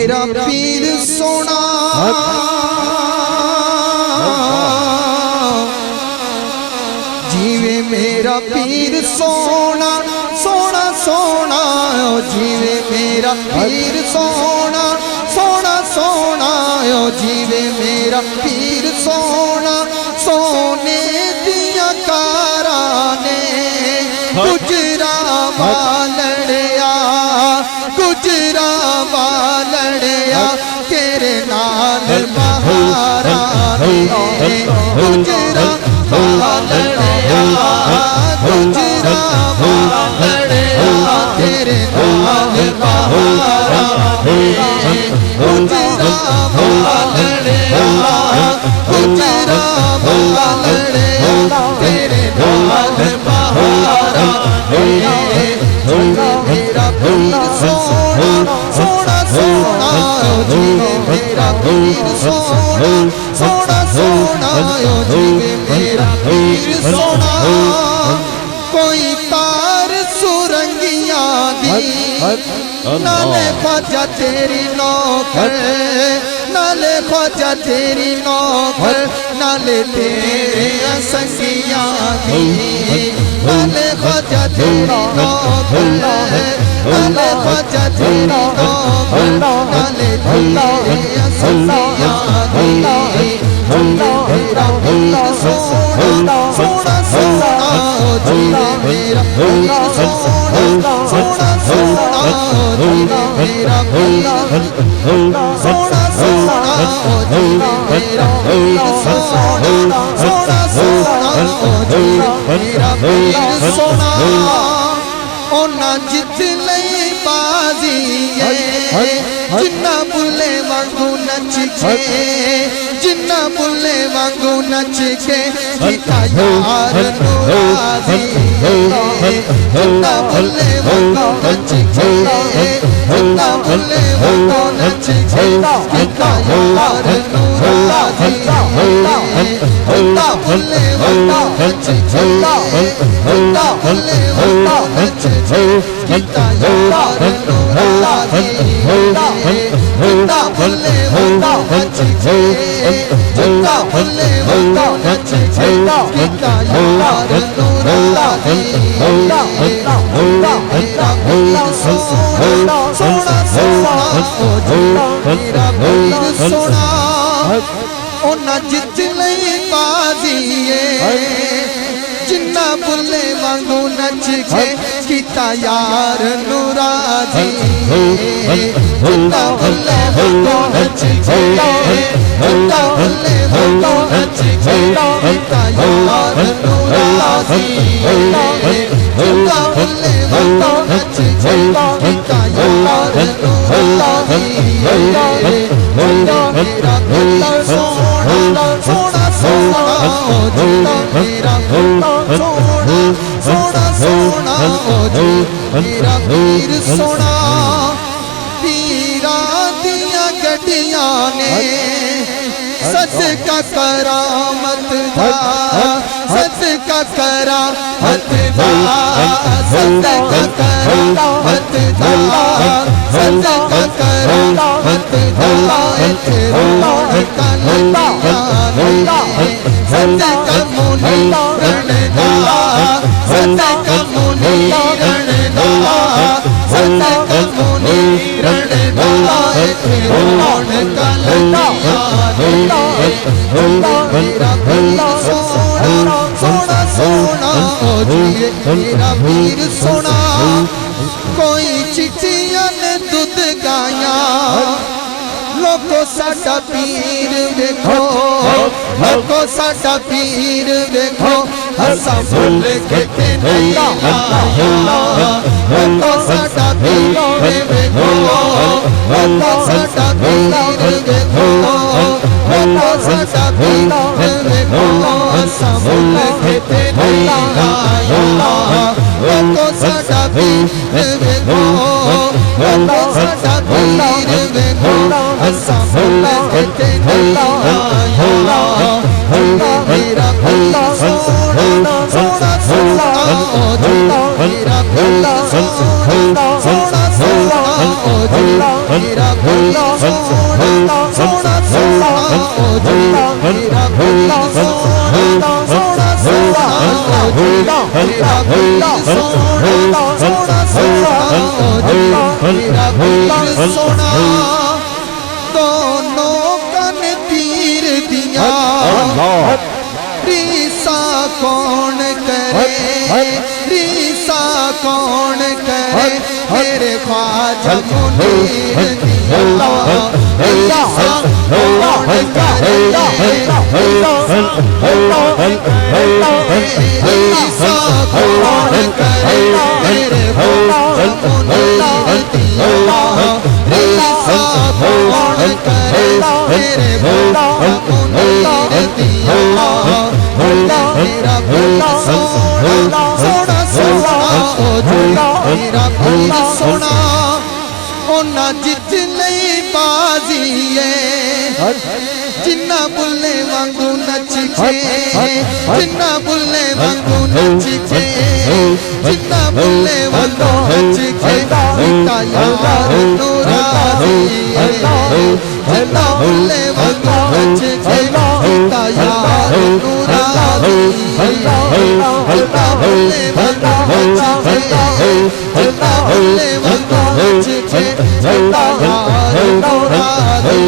मेरा पीर सोना जीवे मेरा पीर सोना सोना सोना जीवे मेरा पीर सोना सोना सोना जीवे मेरा पीर सोना सोने दिया कारा ने गुजरा वालड़िया गुजरा वालड़िया तेरे नाल महारानी गुजरा वालड़िया गुजरा वालड़िया तेरे नाल महारानी गुजरा वालड़िया गुजरा वालड़िया तेरे नाल महारानी मेरा पीर सोना सोना सोना जीवे मेरा पीर सोना सोना सोना जीवे मेरा पीर सोना कोई तार सुरंगिया दी नाले ख्वाजा तेरी नौकर नाले ख्वाजा तेरी नौकर नाले तेरे असंगिया दी नाले ख्वाजा तेरी नौकर नाले ख्वाजा तेरी नौकर नाले तेरे असंगिया दी मेरा पीर सोना सोना सोना जीवे मेरा पीर सोना सोना सोना जीवे मेरा पीर सोना सोना जीवे मेरा पीर सोना सोना सोना जीवे मेरा पीर सोना ओना जित लई बाजी जिन्ना बुले वांगू नच के जिन्ना बुले वांगू नच के गीता यार नूराजी जिन्ना बुले वांगू नच के जिन्ना बुले वांगू नच के गीता यार नूराजी जिन्ना बुले वांगू नच के जिन्ना बुले वांगू नच के गीता यार नूराजी जिन्ना बुले वांगू नच के जिन्ना बुले वांगू नच के गीता यार नूराजी मेरा पीर सोना सोना सोना मेरा पीर सोना ओना जित लई बाजी जिन्ना बुले वांगू नच के गीता यार नूराजी जिन्ना बुले वांगू नच के जिन्ना बुले वांगू नच के गीता यार नूराजी जिन्ना बुले वांगू नच के गीता यार नूराजी मेरा पीर सोना सोना सोना मेरा पीर सोना सोना मेरा पीर सोना पीरा दिया गड्डियां ने सदका करामत दा सदका करामत दा सदका करामत दा सदका करामत दा रोड का लंगा सदका मुनी रणदा सदका मुनी रणदा सदका मुनी रणदा रोड का लंगा मेरा पीर सोना सोना सोना मेरा पीर सोना कोई चिट्ठियां ने दूध गाया लोगों साडा पीर देखो लोगों साडा पीर देखो हसा फुल के नहीं लोगों साडा पीर देखो लोगों साडा पीर देखो लोगों साडा पीर देखो हसा फुल के नहीं लोगों साडा पीर देखो लोगों साडा पीर देखो हसा फुल के नहीं मेरा पीर सोना सोना सोना मेरा पीर सोना सोना सोना मेरा पीर सोना सोना ओ जी मेरा भैया सोना सोना सोना ओ जी मेरा भैया सोना सोना सोना ओ जी मेरा भैया सोना दोनों कन तीर दिया रीसा कौन करे रीसा कौन करे मेरे ख्वाजा मुनीर दिया रीसा कौन करे रीसा कौन करे मेरे ख्वाजा मुनीर दिया रीसा कौन करे मेरे ख्वाजा मुनीर दिया मेरा भैया सोना सोना सोना ओ जी मेरा भैया सोना ओना जित नहीं बाजी है जिन्ना बुल्ले वांगू नच के जिन्ना बुल्ले वांगू नच के जिन्ना बुल्ले वांगू नच के सीता यार नूरानी जिन्ना बुल्ले वांगू नच के सीता यार नूरानी जिन्ना बुल्ले वांगू नच के जिन्ना बुल्ले वांगू नच के सीता यार नूरानी